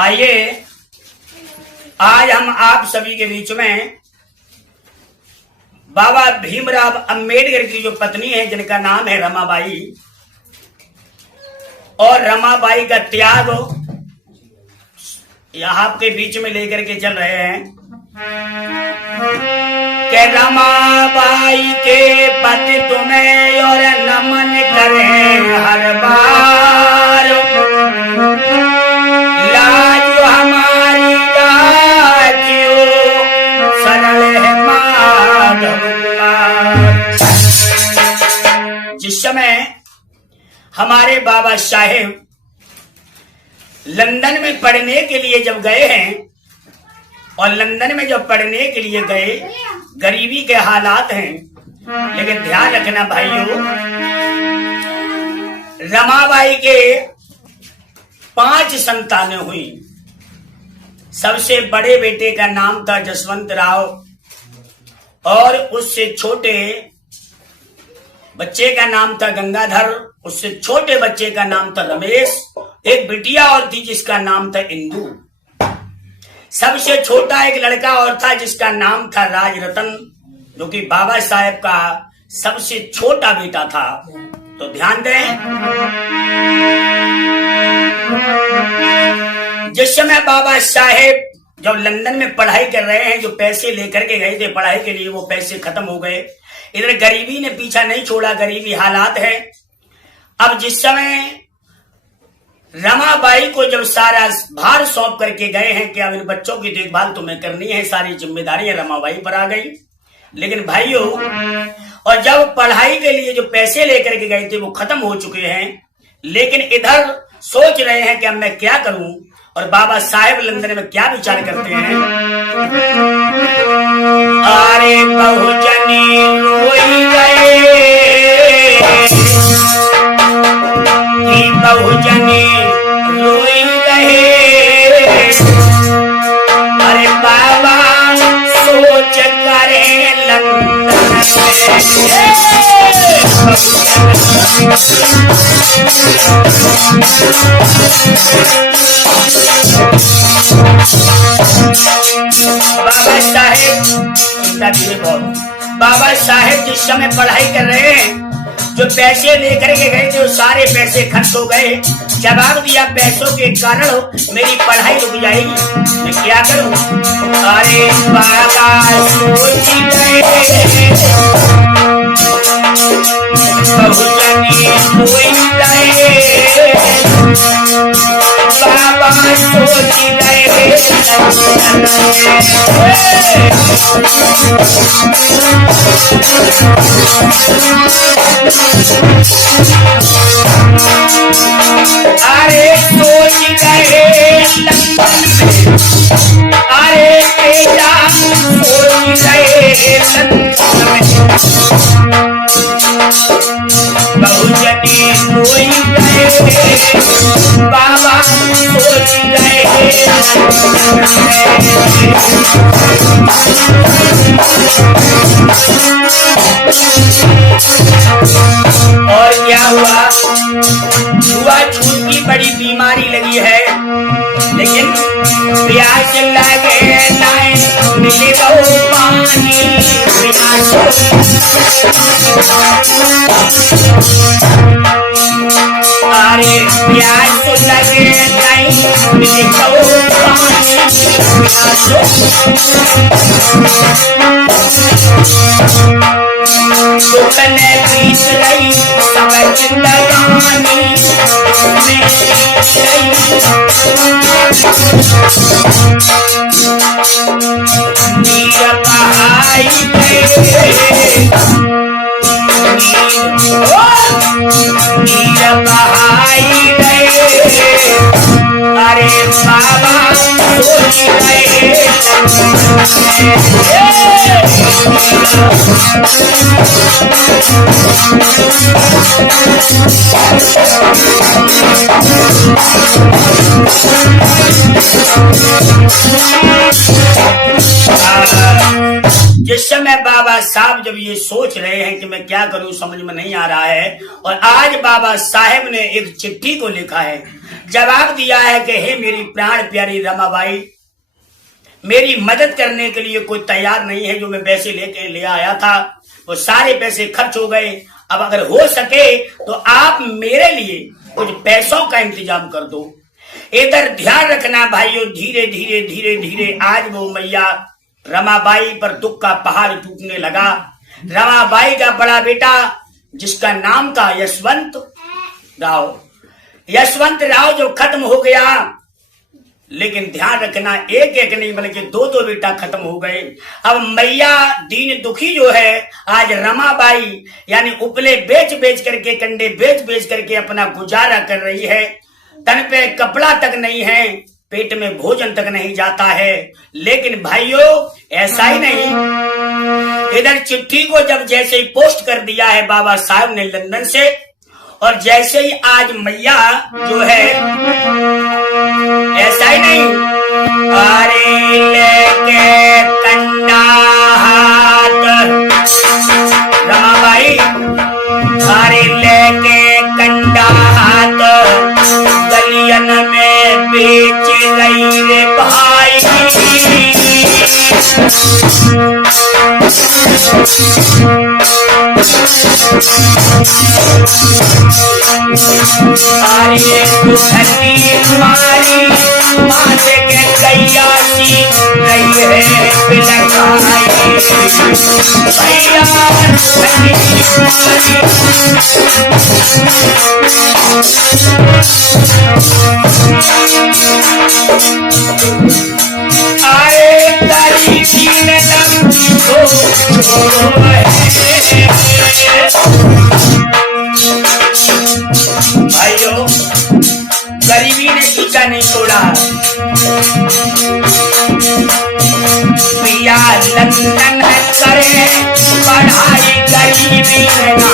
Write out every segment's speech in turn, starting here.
आइए आज हम आप सभी के बीच में बाबा भीमराव अंबेडकर की जो पत्नी है जिनका नाम है रमाबाई और रमाबाई का त्याग यहाँ आपके बीच में लेकर के चल रहे हैं कि रमाबाई के पति तुम्हें और नमन करें हर बार लाज हमारी लाजियो सरल है माधव। जिस समय हमारे बाबा साहेब लंदन में पढ़ने के लिए जब गए हैं और लंदन में जब पढ़ने के लिए गए, गरीबी के हालात हैं, लेकिन ध्यान रखना भाइयों, रमाबाई के 5 संतानें हुई। सबसे बड़े बेटे का नाम था जसवंत राव और उससे छोटे बच्चे का नाम था गंगाधर, उससे छोटे बच्चे का नाम था रमेश, एक बिटिया और थी जिसका नाम था इंदु। सबसे छोटा एक लड़का और था जिसका नाम था राजरतन, जो कि बाबा साहेब का सबसे छोटा बेटा था। तो ध्यान दें, जिस समय बाबा साहेब जब लंदन में पढ़ाई कर रहे हैं, जो पैसे लेकर के गए थे पढ़ाई के लिए वो पैसे खत्म हो गए। इधर गरीबी ने पीछा नहीं छोड़ा, गरीबी हालात है। अब जिस समय रमाबाई को जब सारा भार सौंप करके गए हैं कि अब इन बच्चों की देखभाल तुम्हें करनी है, सारी जिम्मेदारियां रमाबाई पर आ गई। लेकिन भाइयों, और जब पढ़ाई के लिए जो पैसे लेकर के गए थे वो खत्म हो चुके हैं, लेकिन इधर सोच रहे हैं कि अब मैं क्या करूं। और बाबा साहेब लंदन में क्या विचार करते हैं, अरे बहुजनी रोई गए, बहुजनी रोई गए, अरे बाबा सोच करे लंदन बाबा साहेब जिस समय पढ़ाई कर रहे हैं, जो पैसे लेकर के गए थे वो सारे पैसे खर्च हो गए। जवाब दिया पैसों के कारण मेरी पढ़ाई रुक जाएगी, मैं क्या करूं। अरे बाबा सोच गए, बहुजनी सोई गए, बाबा सोच गए। अरे सोच गए लंदन में, अरे बेटा सोच गए लंदन में, बहुजनी सोई गए, बाबा सोच गए। और क्या हुआ, छूत की बड़ी बीमारी लगी है, लेकिन प्यास लगे नाए मिले बहु पानी, अरे प्यास लगे नहीं मिले बहु पानी, सुखने बीत रही सब जिंदगानी में नीर बहाई गए, नीर बहाई गए, अरे बाबा सोच गए। इस समय बाबा साहब जब ये सोच रहे हैं कि मैं क्या करूं, समझ में नहीं आ रहा है, और आज बाबा साहब ने एक चिट्ठी को लिखा है, जवाब दिया है कि हे मेरी प्राण प्यारी रमाबाई, मेरी मदद करने के लिए कोई तैयार नहीं है। जो मैं पैसे लेके ले आया था वो सारे पैसे खर्च हो गए। अब अगर हो सके तो आप मेरे लिए कुछ पैसों का इंतजाम कर दो। इधर ध्यान रखना भाइयों, धीरे धीरे धीरे धीरे आज वो मैया रमाबाई पर दुख का पहाड़ टूटने लगा। रमाबाई का बड़ा बेटा जिसका नाम था यशवंत राव जो खत्म हो गया, लेकिन ध्यान रखना एक एक नहीं बल्कि दो दो बेटा खत्म हो गए। अब मैया दीन दुखी जो है आज रमाबाई यानी उपले बेच बेच करके, कंडे बेच बेच करके अपना गुजारा कर रही है। तन पे कपड़ा तक नहीं है, पेट में भोजन तक नहीं जाता है। लेकिन भाइयों ऐसा ही नहीं, इधर चिट्ठी को जब जैसे ही पोस्ट कर दिया है बाबा साहब ने लंदन से, और जैसे ही आज मैया जो है ऐसा ही नहीं, अरे लेके कंडा हाथ रमाबाई, अरे लेके कंडा हाथ गलियन में बेच गई रे भाई। अरे दुखनी मारी माथे के कैयासी गई है बिलखाई भैया आए गरीबी में भाइयों, गरीबी ने पीछा नहीं छोड़ा। पिया लंदन करे पढ़ाई, गरीबी है ना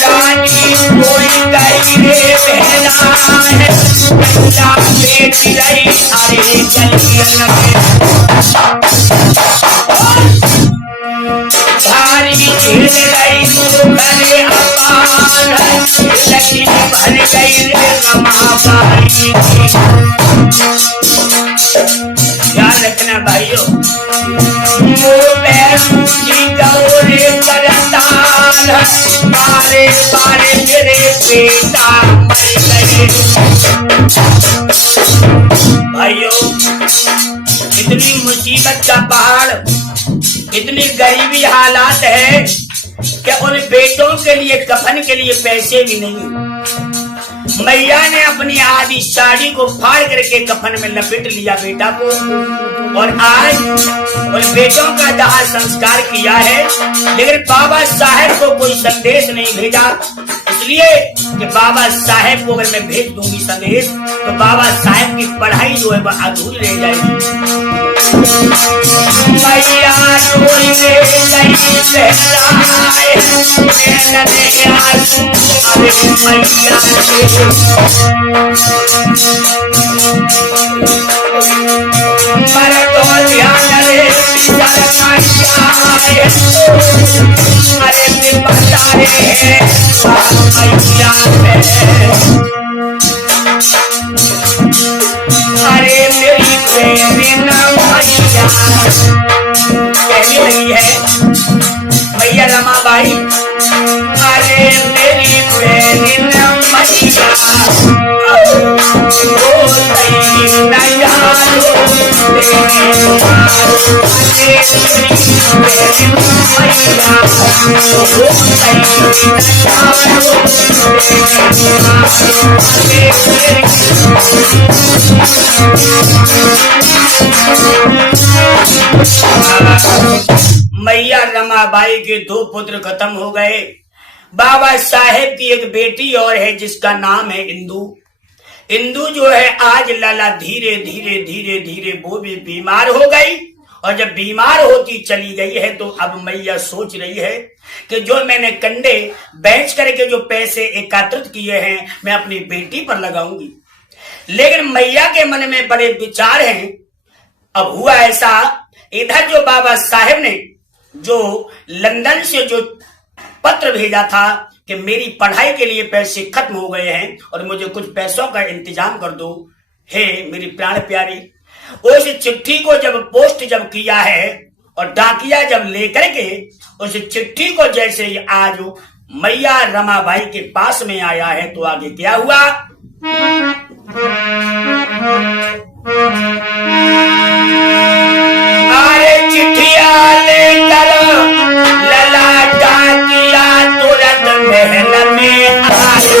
रानी कोई गई रे बहना है, बेच गई अरे गलियन में भारी झेल गई घरे अपान, लगी भर गई रे रमाबाई। ध्यान रखना भाइयों, गौरे करताल बारे बारे मेरे बेटा मर गए। भाइयों, इतनी मुसीबत का पहाड़, इतनी गरीबी हालात है कि उन बेटों के लिए कफन के लिए पैसे भी नहीं। मैया ने अपनी आधी साड़ी को फाड़ करके कफन में लपेट लिया बेटा को, और आज उन बेटों का दाह संस्कार किया है। लेकिन बाबा साहेब को कोई संदेश नहीं भेजा, इसलिए कि बाबा साहेब को अगर मैं भेज दूंगी संदेश तो बाबा साहेब की पढ़ाई जो है वह अधूरी रह जाएगी। मैया रोई रे गई बहराए, नैनन आंसू अरे मैया मर तो ध्यान रे अरे बता रे मैया अरे मेरी प्रेम मैया कहने लगी है मैया रमाबाई, अरे मेरी प्रेम मैया मैया रमाबाई के दो पुत्र खत्म हो गए। बाबा साहेब की एक बेटी और है जिसका नाम है इंदू। इंदु जो है आज लाला धीरे धीरे धीरे धीरे वो भी बीमार हो गई। और जब बीमार होती चली गई है तो अब मैया सोच रही है कि जो मैंने कंडे बेच करके जो पैसे एकत्रित किए हैं मैं अपनी बेटी पर लगाऊंगी। लेकिन मैया के मन में बड़े विचार हैं। अब हुआ ऐसा, इधर जो बाबा साहेब ने जो लंदन से जो पत्र भेजा था कि मेरी पढ़ाई के लिए पैसे खत्म हो गए हैं और मुझे कुछ पैसों का इंतजाम कर दो, हे मेरी प्राण प्यारी। उस चिट्ठी को जब पोस्ट जब किया है और डाकिया जब लेकर के उस चिट्ठी को जैसे ही आज मैया रमाबाई के पास में आया है तो आगे क्या हुआ। अरे चिट्ठिया लेकर लला डाकिया तुरंत महल में आए।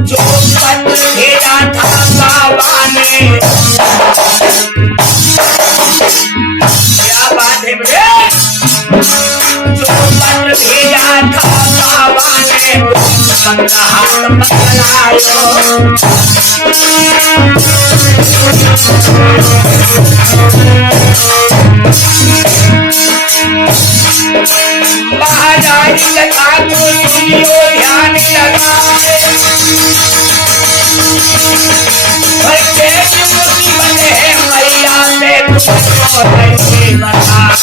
जो पत्र भेजा था बाबा ने, क्या बात है बड़े, जो पत्र भेजा था बाबा ने पकड़ा हाथ पकड़ायो। महारानी कथा को सुनियो ध्यान लगाए, मुसीबत है मैया में तुमको कैसे बताए।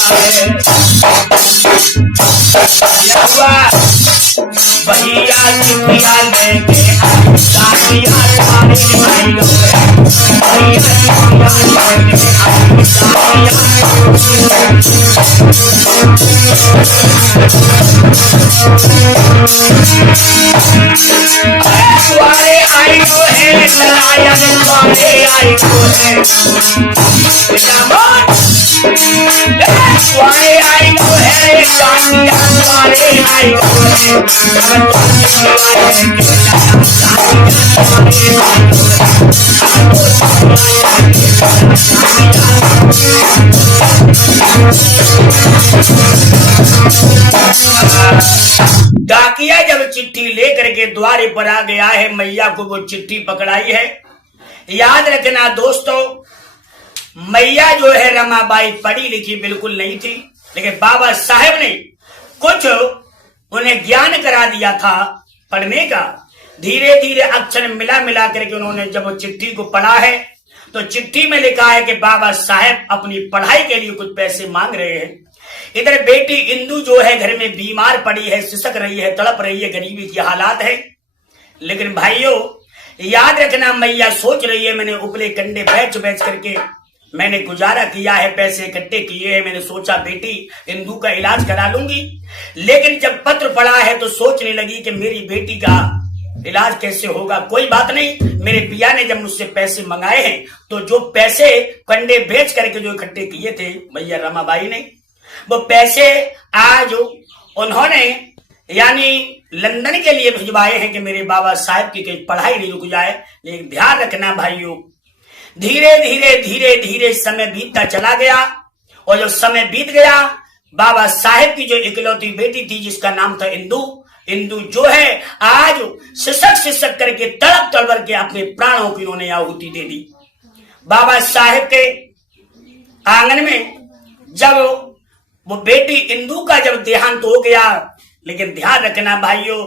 भैया चिट्ठिया लेके डाकिया हमारे भाइयों भैया चिट्ठिया तुम्हारे आई को है नारायण तुम्हारे आई को है तुम्हारे आई को है डाकिया तुम्हारे आई को है। डाकिया जब चिट्ठी लेकर के द्वारे पर आ गया है, मैया को वो चिट्ठी पकड़ाई है। याद रखना दोस्तों, मैया जो है रमाबाई पढ़ी लिखी बिल्कुल नहीं थी, लेकिन बाबा साहेब ने कुछ उन्हें ज्ञान करा दिया था पढ़ने का। धीरे धीरे अक्षर मिला मिला करके उन्होंने जब वो चिट्ठी को पढ़ा है तो चिट्ठी में लिखा है कि बाबा साहेब अपनी पढ़ाई के लिए कुछ पैसे मांग रहे हैं। इधर बेटी इंदु जो है घर में बीमार पड़ी है, सिसक रही है, तड़प रही है, गरीबी की हालात है। लेकिन भाइयों याद रखना, मैया सोच रही है मैंने उपले कंडे बेच बेच करके मैंने गुजारा किया है, पैसे इकट्ठे किए हैं, मैंने सोचा बेटी इंदु का इलाज करा लूंगी। लेकिन जब पत्र पढ़ा है तो सोचने लगी कि मेरी बेटी का इलाज कैसे होगा। कोई बात नहीं, मेरे पिया ने जब मुझसे पैसे मंगाए हैं तो जो पैसे कंडे बेच करके जो इकट्ठे किए थे मैया रमाबाई ने, वो पैसे आज उन्होंने यानी लंदन के लिए भिजवाए हैं कि मेरे बाबा साहब की पढ़ाई नहीं रुक जाए। लेकिन ध्यान रखना भाइयों, धीरे धीरे धीरे धीरे समय बीतता चला गया और जब समय बीत गया बाबा साहेब की जो इकलौती बेटी थी जिसका नाम था इंदु, इंदु जो है आज सिसक सिसक करके तड़प तड़प के अपने प्राणों की उन्होंने आहुति दे दी। बाबा साहेब के आंगन में जब वो बेटी इंदु का जब देहांत हो गया, लेकिन ध्यान रखना भाइयों,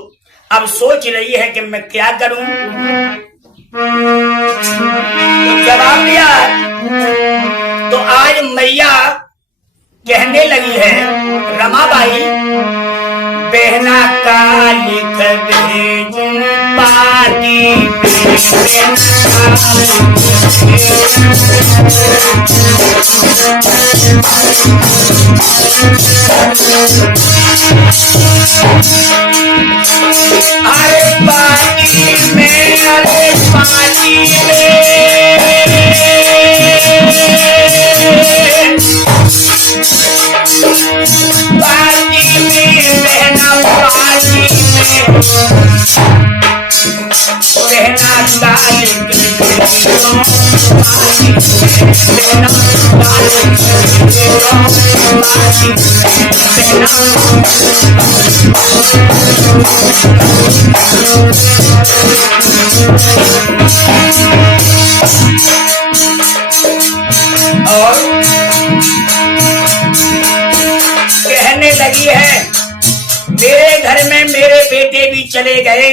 अब सोच रही है कि मैं क्या करूं। तो जवाब दिया तो आज मैया कहने लगी है, रमाबाई बहना का लिख भेज पाती अरे पानी में, अरे पानी में पानी में बहना, पानी में बहना काली और कहने लगी है मेरे घर में मेरे बेटे भी चले गए,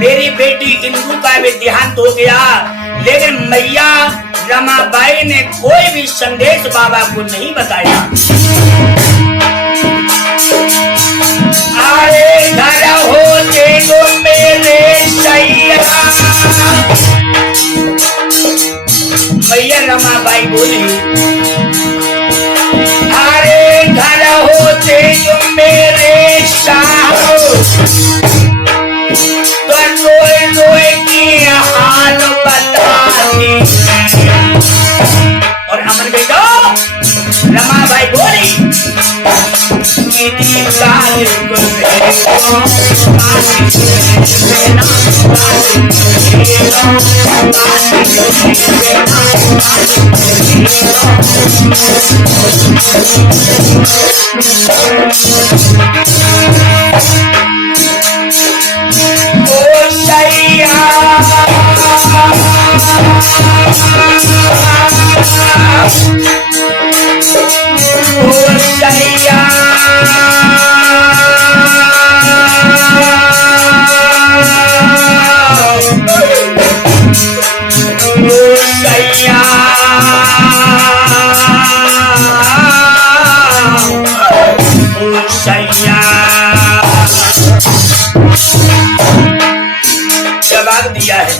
मेरी बेटी इंदु का भी देहांत हो गया, लेकिन मैया रमाबाई ने कोई भी संदेश बाबा को नहीं बताया। अरे घर होते तो मेरे सैया, मैया रमाबाई बोली अरे घर होते तो मेरे साहब, तो रोए रोए की हाल बताती। और अमन बेटो रमाबाई बोली जवाब दिया है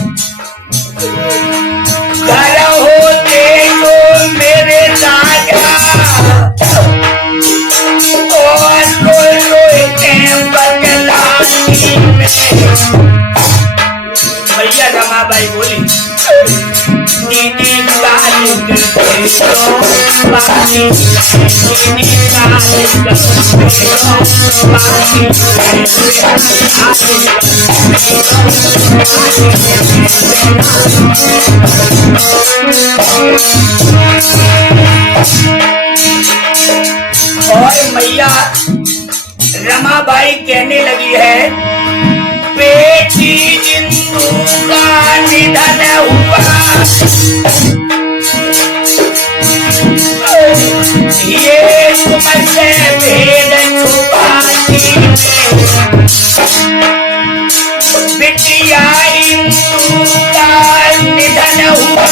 घर होते तो मेरे राजा, और रोए रोए के बदलानी में। भैया रमाबाई बोली दीदी और मैया रमाबाई कहने लगी है बेटी इंदु का निधन हुआ, ये तुमसे भेद छुपाती बिटिया इंदु का निधन हुआ,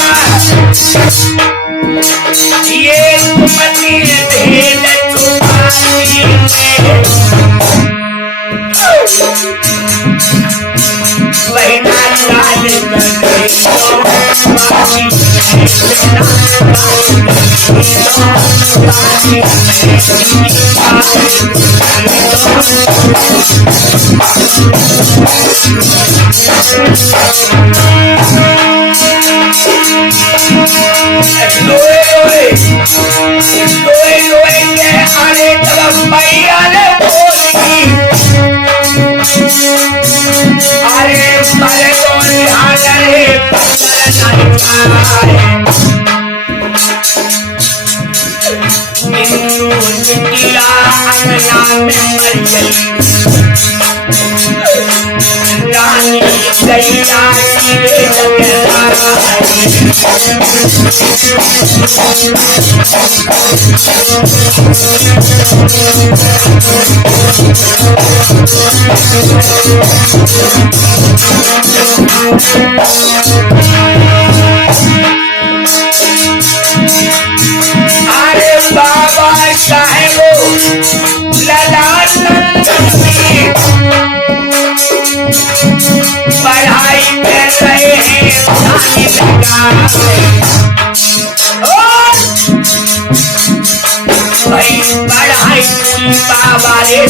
ये तुमसे भेद छुपाती बहिना लाल आने तरफ मैया ने बोली अरे परे को ध्यान रे बिटिया अंगना में मर गई, रानी गैया गिरे अरे बाबा साहेब ललानंद पढ़ाई कर रहे हैं भाई पढ़ाई बाबा रे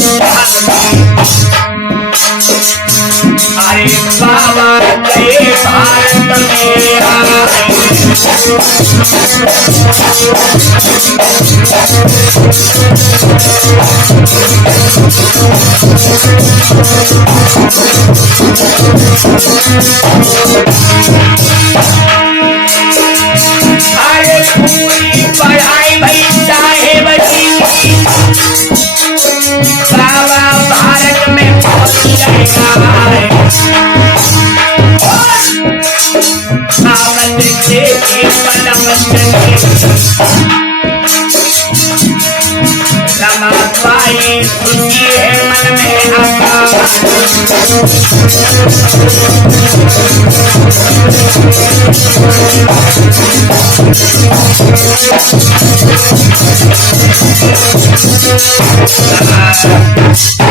अरे बाबा गए भारत में अरे पूरी पढ़ाई भाई साहेब जी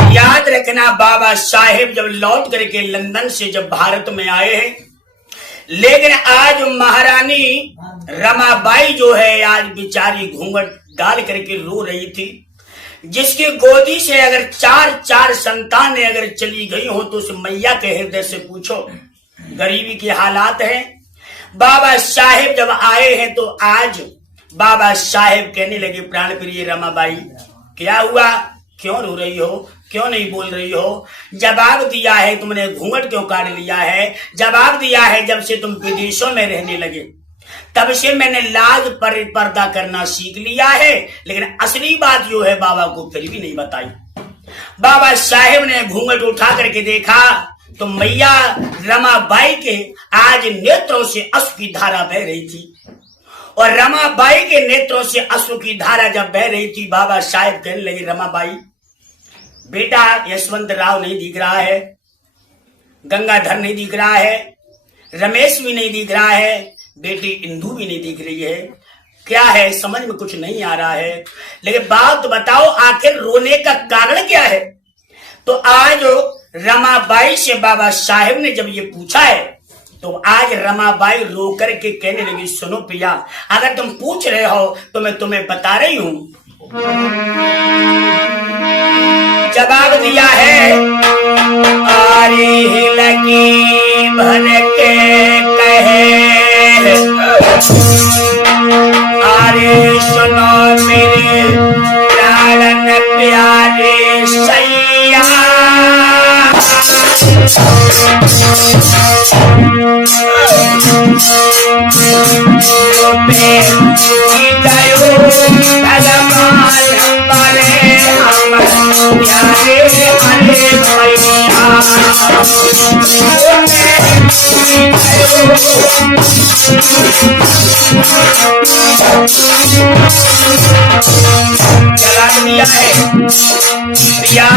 याद रखना, बाबा साहेब जब लौट करके लंदन से जब भारत में आए हैं, लेकिन आज महारानी रमाबाई जो है आज बेचारी घूंघट डाल करके रो रही थी। जिसकी गोदी से अगर चार संतानें अगर चली गई हो तो उस मैया के हृदय से पूछो, गरीबी के हालात हैं। बाबा साहेब जब आए हैं तो आज बाबा साहेब कहने लगे, प्राण प्रिय रमाबाई क्या हुआ, क्यों रो रही हो, क्यों नहीं बोल रही हो? जवाब दिया है तुमने, घूंघट क्यों काट लिया है? जवाब दिया है जब से तुम विदेशों में रहने लगे तब से मैंने लाज पर पर्दा करना सीख लिया है, लेकिन असली बात जो है बाबा को फिर भी नहीं बताई। बाबा साहेब ने घूंघट उठा करके देखा तो मैया रमाबाई के आज नेत्रों से अश्रु की धारा बह रही थी। और रमाबाई के नेत्रों से अश्रु की धारा जब बह रही थी, बाबा साहेब कहने लगे, रमाबाई बेटा यशवंत राव नहीं दिख रहा है, गंगाधर नहीं दिख रहा है, रमेश भी नहीं दिख रहा है, बेटी इंदू भी नहीं दिख रही है, क्या है समझ में कुछ नहीं आ रहा है। लेकिन बात बताओ आखिर रोने का कारण क्या है? तो आज रमाबाई से बाबा साहेब ने जब ये पूछा है तो आज रमाबाई रो करके कहने लगी, सुनो पिया, अगर तुम पूछ रहे हो तो मैं तुम्हें बता रही हूं। जवाब दिया है, आरी लगी भर के कहे, आरे सुनो मेरे प्राण प्यारे सैया, चला दिया है पिया,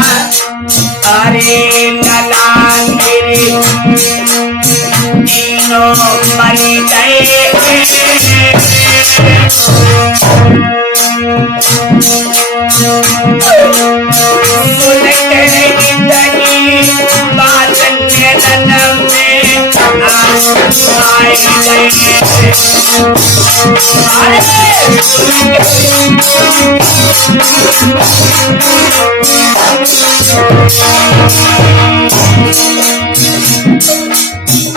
अरे लला मेरे तीनों मर गए,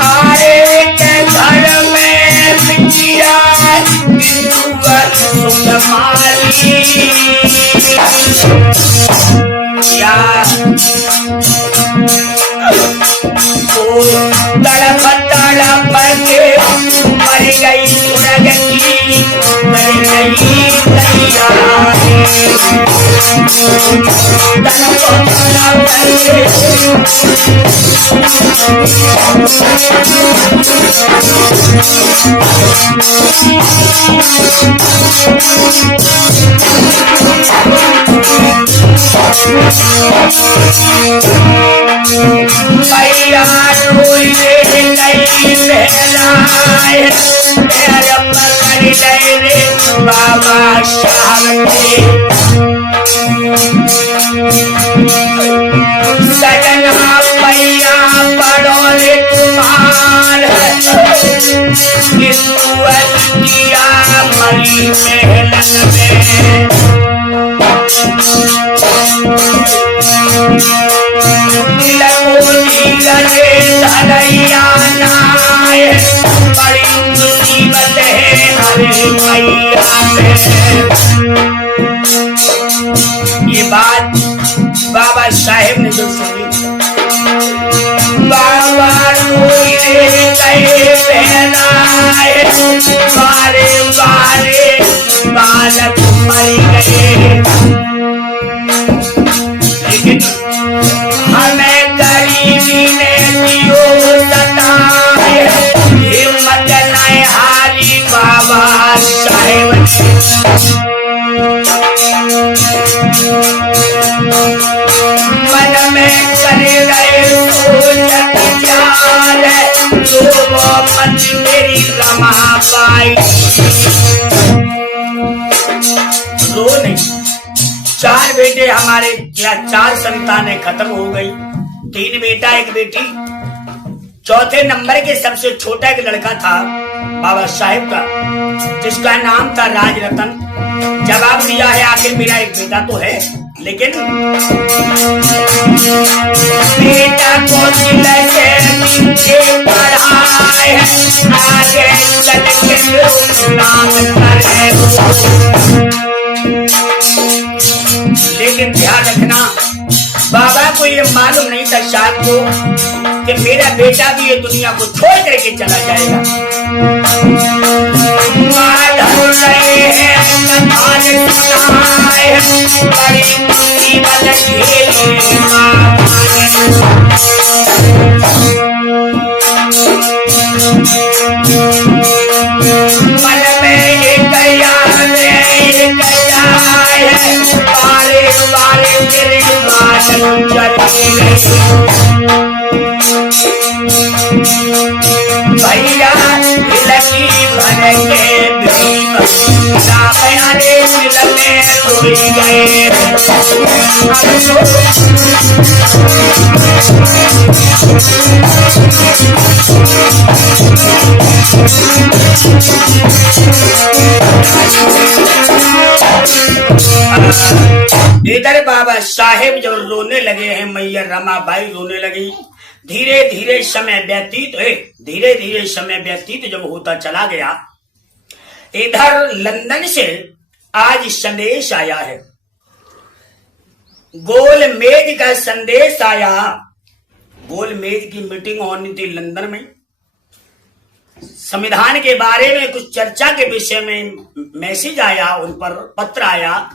आरे के घर में बिटिया तड़प तड़प के मर गई सुरग की, मर गई तैयारी, तड़प तड़प मैया रोई गई बहनाए, पैर पकड़ गए रे बाबा साहब के, सजना मैया पड़ो रे तुम्हार, किया मरी महलन में, बड़ी मुसीबत है हरे मैया में। ये बात बाबा साहेब ने जो सुनी, बाबा रोई गए बहनाए, बारे बारे बालक मर गए, लेकिन हमें गरीबी ने दियो सताए, हिम्मत नहीं हारी बाबा साहेब मन में कर गए रमाबाई रो नहीं। 4 बेटे हमारे या 4 संतानें खत्म हो गई, 3 बेटा 1 बेटी। चौथे नंबर के सबसे छोटा एक लड़का था बाबा साहेब का, जिसका नाम था राजरतन। जवाब दिया है आखिर मेरा एक बेटा तो है, लेकिन बेटा को दिल से पढ़ाए आगे चल के नाम करे। लेकिन ध्यान रखना, बाबा को ये मालूम नहीं था शायद को कि मेरा बेटा भी ये दुनिया को छोड़ करके चला जाएगा। माधव रहे हैं बड़ी मुसीबत झेली मन में एक याद है बारे बारे तेरे माधव चली भैया लगी भर के भीम सामने दिल में कोई गए। इधर बाबा साहेब जब रोने लगे हैं, मैया रमाबाई रोने लगी। धीरे धीरे समय व्यतीत है, धीरे धीरे समय व्यतीत जब होता चला गया, इधर लंदन से आज संदेश आया है, गोल मेज का संदेश आया। गोल मेज की मीटिंग होनी थी लंदन में, संविधान के बारे में कुछ चर्चा के विषय में मैसेज आया, उन पर पत्र आया।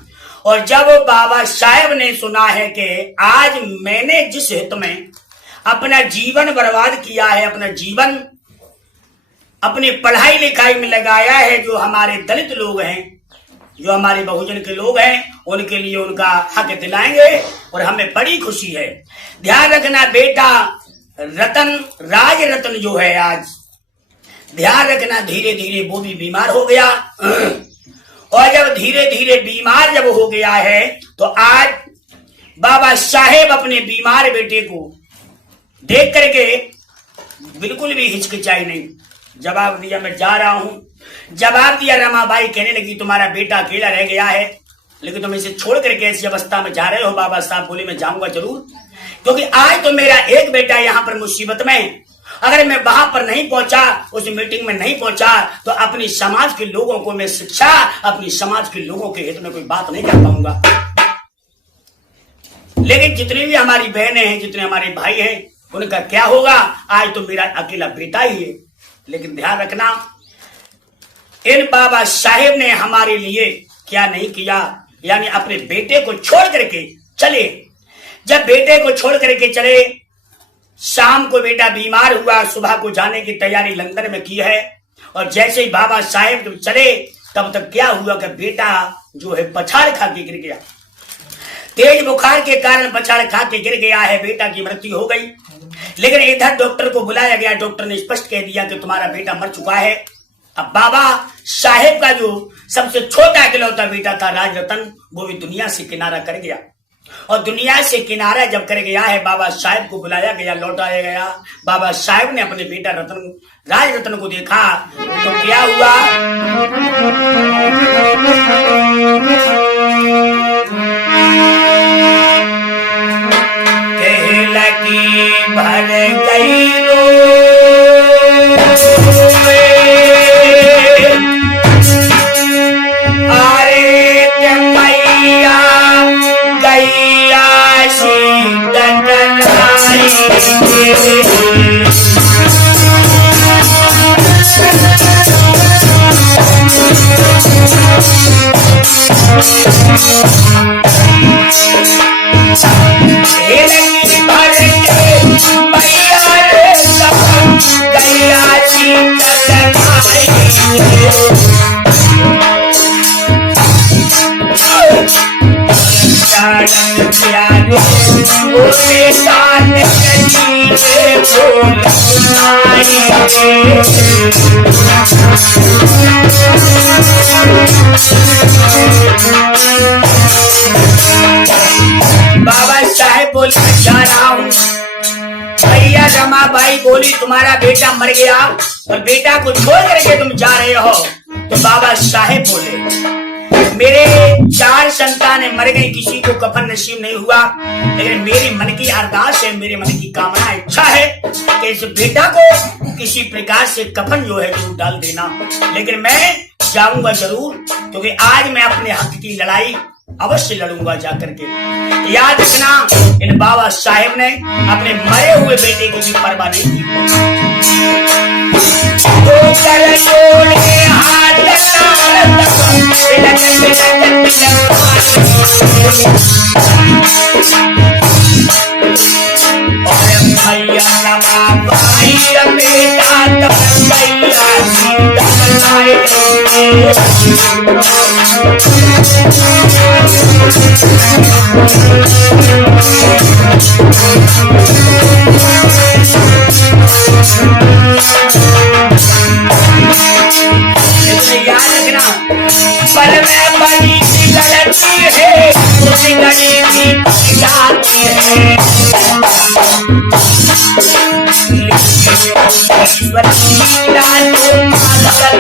और जब बाबा साहेब ने सुना है कि आज मैंने जिस हित में अपना जीवन बर्बाद किया है, अपना जीवन अपनी पढ़ाई लिखाई में लगाया है, जो हमारे दलित लोग हैं, जो हमारे बहुजन के लोग हैं, उनके लिए उनका हक दिलाएंगे और हमें बड़ी खुशी है। ध्यान रखना बेटा रतन, राज रतन जो है आज, ध्यान रखना धीरे धीरे वो भी बीमार हो गया। और जब धीरे धीरे बीमार जब हो गया है, तो आज बाबा साहेब अपने बीमार बेटे को देख करके बिल्कुल भी हिचकिचाई नहीं, जवाब दिया मैं जा रहा हूं। जवाब दिया रमाबाई कहने लगी तुम्हारा बेटा अकेला रह गया है, लेकिन तुम इसे छोड़ करके ऐसी अवस्था में जा रहे हो। बाबा साहब बोले मैं जाऊंगा जरूर, क्योंकि आज तो मेरा एक बेटा यहाँ पर मुसीबत में, अगर मैं वहां पर नहीं पहुंचा, उस मीटिंग में नहीं पहुंचा, तो अपनी समाज के लोगों को मैं शिक्षा, अपनी समाज के लोगों के हित में कोई बात नहीं कर पाऊंगा। लेकिन जितनी भी हमारी बहनें हैं, जितने हमारे भाई हैं, उनका क्या होगा? आज तो मेरा अकेला बेटा ही है। लेकिन ध्यान रखना, इन बाबा साहेब ने हमारे लिए क्या नहीं किया, यानी अपने बेटे को छोड़ करके चले। जब बेटे को छोड़ करके चले, शाम को बेटा बीमार हुआ, सुबह को जाने की तैयारी लंदन में की है। और जैसे ही बाबा साहेब जब चले, तब तक क्या हुआ कि बेटा जो है पछाड़ खा के गिर गया। तेज बुखार के कारण पछाड़ खा के गिर गया है, बेटा की मृत्यु हो गई। लेकिन इधर डॉक्टर को बुलाया गया, डॉक्टर ने स्पष्ट कह दिया कि तुम्हारा बेटा मर चुका है। अब बाबा साहेब का जो सबसे छोटा इकलौता बेटा था राजरतन, वो भी दुनिया से किनारा कर गया। और दुनिया से किनारा जब कर गया है, बाबा साहेब को बुलाया गया, लौटाया गया। बाबा साहेब ने अपने बेटा राजरतन को देखा तो क्या हुआ? लगी भर गई अरे मैया गैया प्यारे बाबा साहेब बोले जा रहा हूँ। भैया रमाबाई बोली तुम्हारा बेटा मर गया और बेटा को छोड़ करके तुम जा रहे हो। तो बाबा साहेब बोले मेरे 4 संतानें मर गई, किसी को कफन नसीब नहीं हुआ, लेकिन मेरी मन की अरदास है, मेरे मन की कामना इच्छा है कि इस बेटा को किसी प्रकार से कफन जो है जरूर डाल देना। लेकिन मैं जाऊंगा जरूर, क्योंकि आज मैं अपने हक की लड़ाई अवश्य लड़ूंगा जाकर के। याद रखना इन बाबा साहेब ने अपने मरे हुए बेटे की भी परवाह नहीं की। तो कर जोड़े हाथ भैया रमाबाई बेटा भैया याद रखना पर में बड़ी सी गलती है, उसी गलती जाती है। ईश्वर की लाल मालकल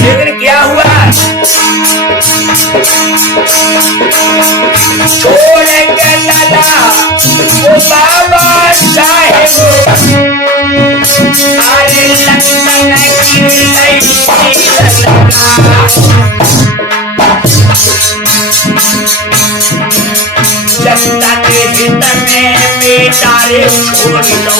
लेकिन क्या हुआ, छोड़ के लला वो बाबा साहेब अरे लंदन की जनता के हित में बेचारे छोड़ दो,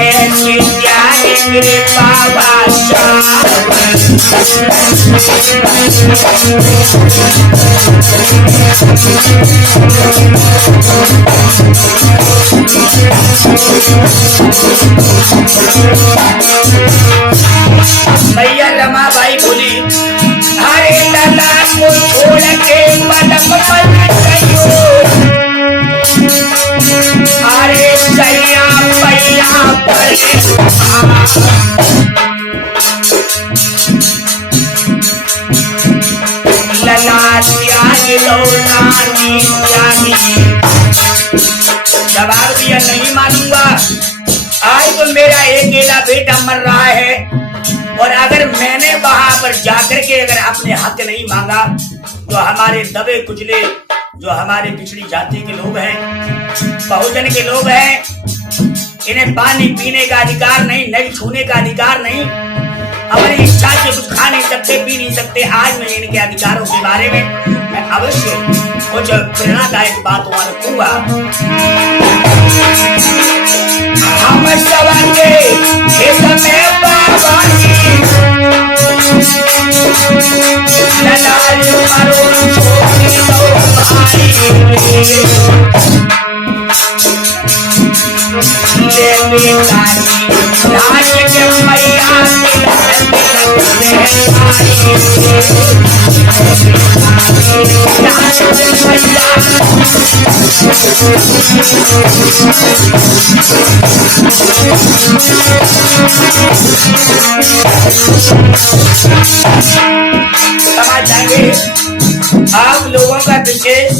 ऐसे त्याग मेरे बाबा भैया रमाबाई बोली अरे लाला को छोड़ के पलक पलट गयो, अरे सैया पैया पर लला त्याग लो नानी त्यागी। जवाब दिया नहीं मानूंगा, आज तो मेरा अकेला बेटा मर रहा है और अगर मैंने वहां पर जाकर के अगर अपने हक नहीं मांगा तो हमारे दबे कुचले जो हमारे पिछड़ी जाति के लोग हैं, बहुजन के लोग हैं, इन्हें पानी पीने का अधिकार नहीं, नल छूने का अधिकार नहीं, अपनी इच्छा से कुछ खा नहीं सकते, पी नहीं सकते। आज मैं इनके अधिकारों के बारे में मैं अवश्य कुछ प्रेरणादायक बात वहां रखूंगा। हम सबके इसमें बाबा की ललाल मरो छोड़ी दो राज के मैया समझ जाएंगे। आप लोगों का विशेष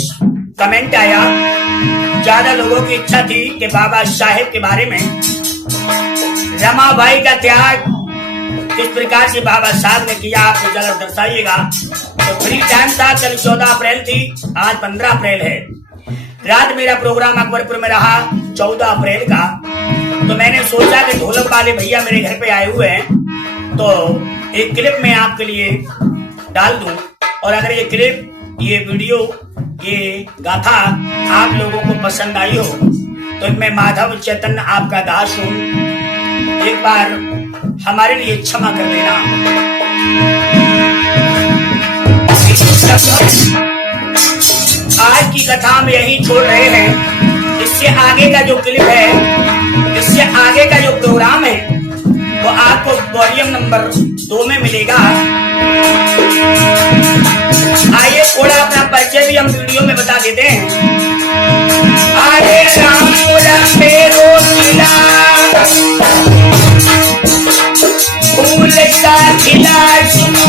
कमेंट आया, ज्यादा लोगों की इच्छा थी कि बाबा साहेब के बारे में रमाबाई का त्याग किस प्रकार से बाबा साहब ने किया आप जरा दर्शाइएगा। तो फ्री टाइम था, कल 14 अप्रैल थी, आज 15 अप्रैल है। रात मेरा प्रोग्राम अकबरपुर में रहा 14 अप्रैल का। तो मैंने सोचा कि ढोलक वाले भैया मेरे घर पे आए हुए हैं तो एक क्लिप मैं आपके लिए डाल दूं, और अगर ये क्लिप, ये वीडियो, ये गाथा आप लोगों को पसंद आई हो तो मैं माधव चैतन्य आपका दास हूं, एक बार हमारे लिए क्षमा कर देना। आज की कथा हम यही छोड़ रहे हैं। इससे आगे का जो क्लिप है, इससे आगे का जो प्रोग्राम है वॉल्यूम नंबर 2 में मिलेगा। आइए थोड़ा अपना परिचय भी हम वीडियो में बता देते हैं। अरे रामपुरा मेरो जिला फूल का खिला सुनो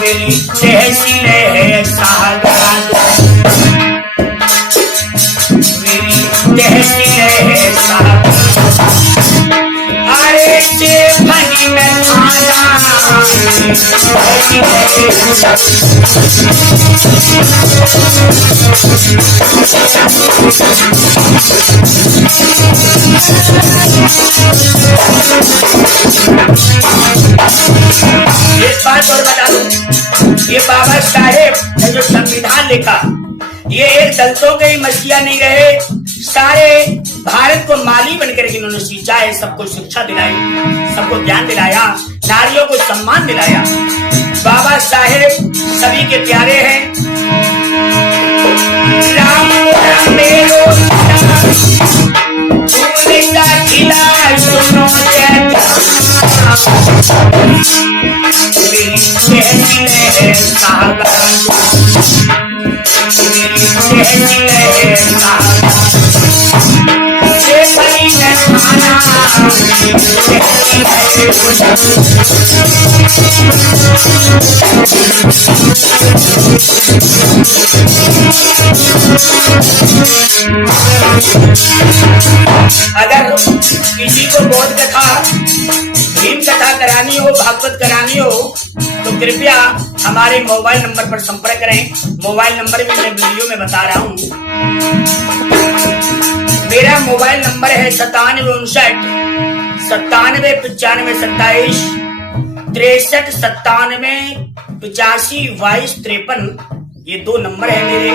मेरी तहसील है सागरान, मेरी तहसील है सागरान। अरे फनी में खाना एक बात और बता दूं, ये बाबा साहेब ने जो संविधान लिखा, ये एक दलितों के ही मसीहा नहीं रहे, सारे भारत को माली बनकर के इन्होंने सींचा है। सबको शिक्षा दिलाई, सबको ज्ञान दिलाया, नारियों को सम्मान दिलाया। बाबा साहेब सभी के प्यारे हैं। राम मेरो फूल का खिला सुनो मेरी तहसील है सागरान, मेरी तहसील है सागरान। अगर किसी को बोध कथा, भीम कथा करानी हो, भागवत करानी हो तो कृपया हमारे मोबाइल नंबर पर संपर्क करें। मोबाइल नंबर भी मैं वीडियो में बता रहा हूँ। मेरा मोबाइल नंबर है 9759 97 95 27 63 97 85 22 53। ये 2 नंबर है मेरे।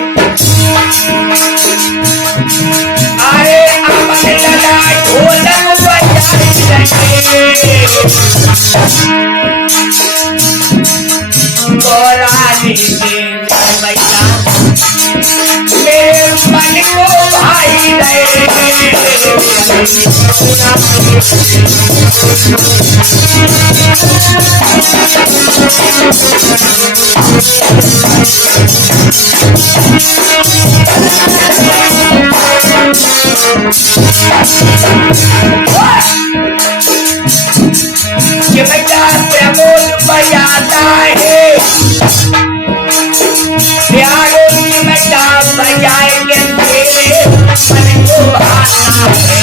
अरे अमन लगा ढोलक मेरे मन को भाई ये बेटा प्रमोद बजाता है, प्यारों की बेटा बजाएंगे तेरे मन को आना है।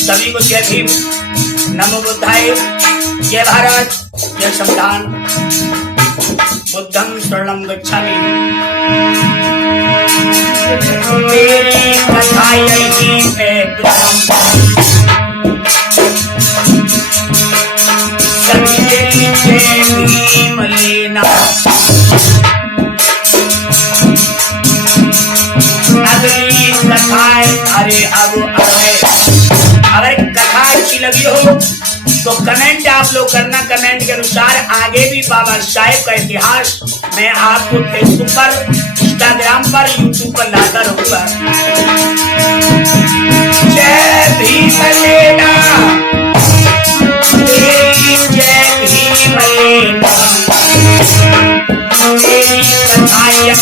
सभी को जय भीम, नमो बुद्धाय, जय भारत, जय संविधान। बुद्धं शरणं गच्छामि। मेरी कथा यही है भीम लेना। अगली कथाएं अरे अब आए। अगर कथा अच्छी लगी हो तो कमेंट आप लोग करना। कमेंट के अनुसार आगे भी बाबा साहेब का इतिहास मैं आपको फेसबुक पर, इंस्टाग्राम पर, यूट्यूब पर लाता रहूंगा। जय भीम लेना, तेरी जय भीम लेना, तेरी कथाएं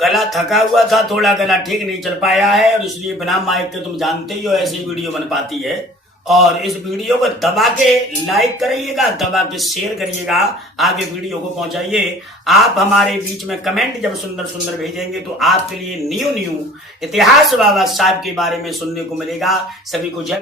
गला थका हुआ था, थोड़ा गला ठीक नहीं चल पाया है और इसलिए बिना माइक के तुम जानते ही हो ऐसी वीडियो बन पाती है। और इस वीडियो को दबा के लाइक करिएगा, दबा के शेयर करिएगा, आगे वीडियो को पहुंचाइए। आप हमारे बीच में कमेंट जब सुंदर सुंदर भेजेंगे तो आपके लिए न्यू इतिहास बाबा साहब के बारे में सुनने को मिलेगा। सभी को जय।